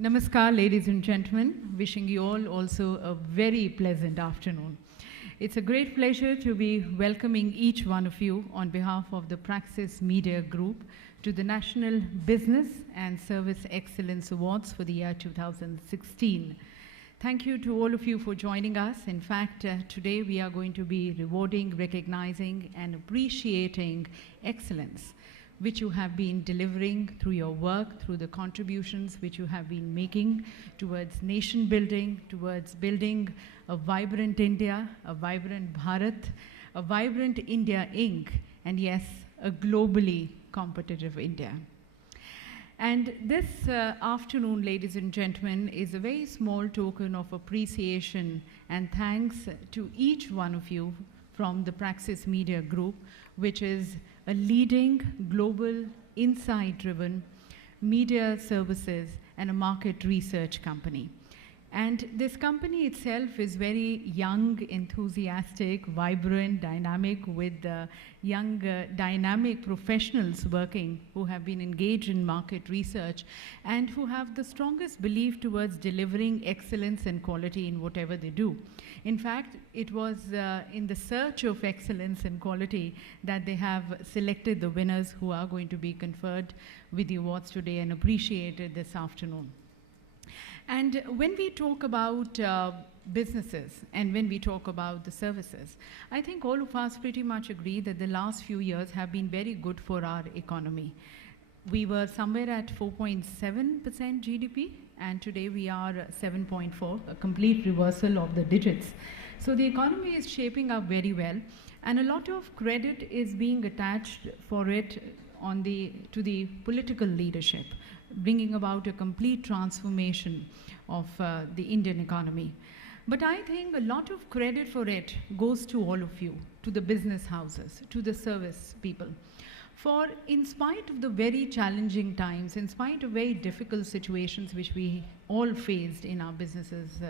Namaskar, ladies and gentlemen. Wishing you all also a very pleasant afternoon. It's a great pleasure to be welcoming each one of you on behalf of the Praxis Media Group to the National Business and Service Excellence Awards for the year 2016. Thank you to all of you for joining us. In fact, today we are going to be rewarding, recognizing, and appreciating excellence, which you have been delivering through your work, through the contributions which you have been making towards nation building, towards building a vibrant India, a vibrant Bharat, a vibrant India Inc., and yes, a globally competitive India. And this afternoon, ladies and gentlemen, is a very small token of appreciation and thanks to each one of you from the Praxis Media Group, which is a leading global insight-driven media services and a market research company. And this company itself is very young, enthusiastic, vibrant, dynamic, with young, dynamic professionals working who have been engaged in market research and who have the strongest belief towards delivering excellence and quality in whatever they do. In fact, it was in the search of excellence and quality that they have selected the winners who are going to be conferred with the awards today and appreciated this afternoon. And when we talk about businesses and when we talk about the services, I think all of us pretty much agree that the last few years have been very good for our economy. We were somewhere at 4.7% GDP, and today we are 7.4, a complete reversal of the digits. So the economy is shaping up very well, and a lot of credit is being attached for it to the political leadership, bringing about a complete transformation of the Indian economy. But I think a lot of credit for it goes to all of you, to the business houses, to the service people. For in spite of the very challenging times, in spite of very difficult situations which we all faced in our businesses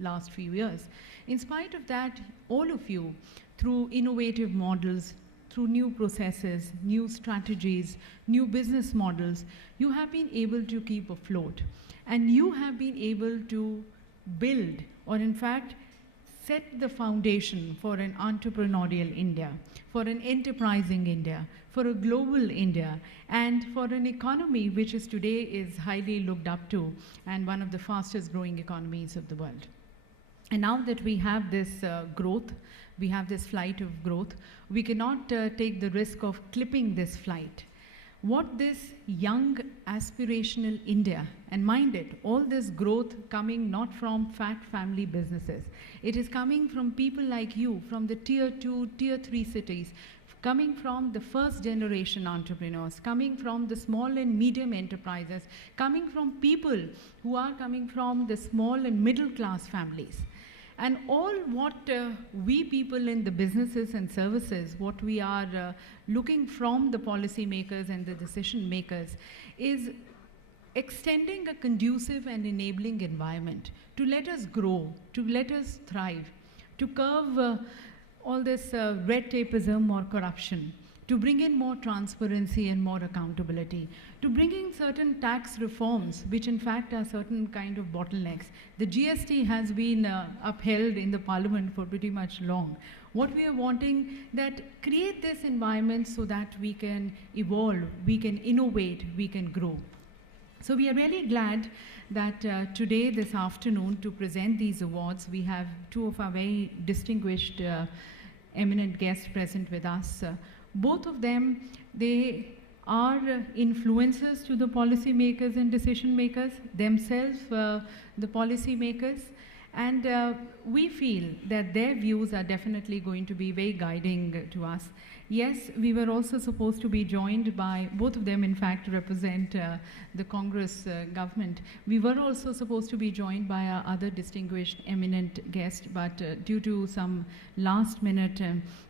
last few years, in spite of that, all of you, through innovative models, through new processes, new strategies, new business models, you have been able to keep afloat. And you have been able to build, or in fact, set the foundation for an entrepreneurial India, for an enterprising India, for a global India, and for an economy which is today is highly looked up to and one of the fastest growing economies of the world. And now that we have this growth, we have this flight of growth, we cannot take the risk of clipping this flight. What this young aspirational India, and mind it, all this growth coming not from fat family businesses, it is coming from people like you, from the tier 2, tier 3 cities, coming from the first generation entrepreneurs, coming from the small and medium enterprises, coming from people who are coming from the small and middle class families. And all what we people in the businesses and services, what we are looking from the policymakers and the decision makers is extending a conducive and enabling environment to let us grow, to let us thrive, to curb all this red tapeism or corruption, to bring in more transparency and more accountability, to bring in certain tax reforms, which in fact are certain kind of bottlenecks. The GST has been upheld in the parliament for pretty much long. What we are wanting, that create this environment so that we can evolve, we can innovate, we can grow. So we are really glad that today, this afternoon, to present these awards, we have two of our very distinguished eminent guests present with us. Both of them, they are influencers to the policymakers and decision makers, themselves the policymakers, and we feel that their views are definitely going to be very guiding to us. Yes, we were also supposed to be joined by, both of them in fact represent the Congress government. We were also supposed to be joined by our other distinguished eminent guest, but due to some last minute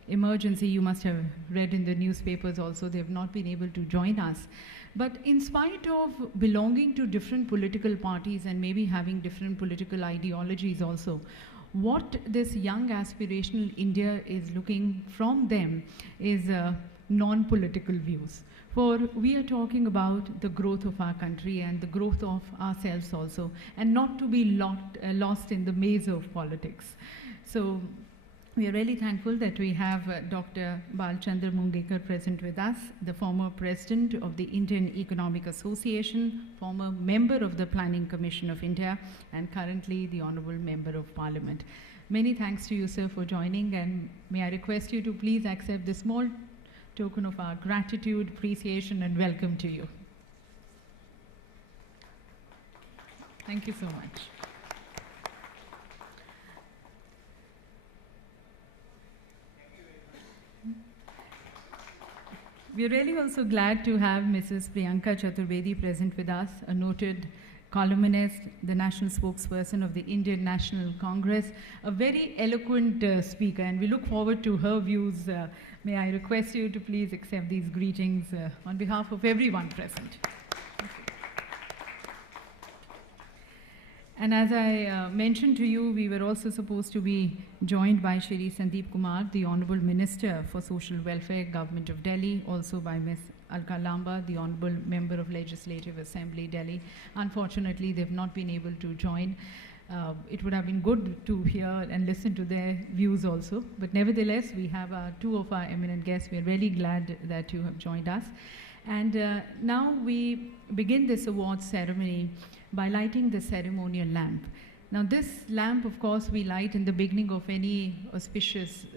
emergency, you must have read in the newspapers also, they have not been able to join us. But in spite of belonging to different political parties and maybe having different political ideologies also, what this young aspirational India is looking from them is non-political views. For we are talking about the growth of our country and the growth of ourselves also, and not to be lost in the maze of politics. So we are really thankful that we have Dr. Bhalchandra Mungekar present with us, the former president of the Indian Economic Association, former member of the Planning Commission of India, and currently the Hon'ble Member of Parliament. Many thanks to you, sir, for joining, and may I request you to please accept this small token of our gratitude, appreciation, and welcome to you. Thank you so much. We're really also glad to have Mrs. Priyanka Chaturvedi present with us, a noted columnist, the national spokesperson of the Indian National Congress, a very eloquent speaker, and we look forward to her views. May I request you to please accept these greetings on behalf of everyone present. And as I mentioned to you, we were also supposed to be joined by Shri Sandeep Kumar, the Hon'ble Minister for Social Welfare, Government of Delhi, also by Ms. Alka Lamba, the Hon'ble Member of Legislative Assembly, Delhi. Unfortunately, they've not been able to join. It would have been good to hear and listen to their views also. But nevertheless, we have two of our eminent guests. We're really glad that you have joined us. And now we begin this awards ceremony by lighting the ceremonial lamp. Now this lamp, of course, we light in the beginning of any auspicious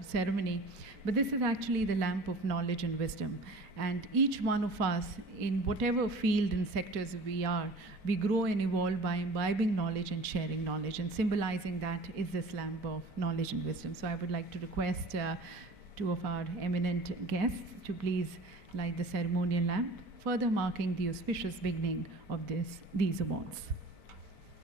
ceremony, but this is actually the lamp of knowledge and wisdom. And each one of us, in whatever field and sectors we are, we grow and evolve by imbibing knowledge and sharing knowledge, and symbolizing that is this lamp of knowledge and wisdom. So I would like to request two of our eminent guests to please light the ceremonial lamp, further marking the auspicious beginning of these awards.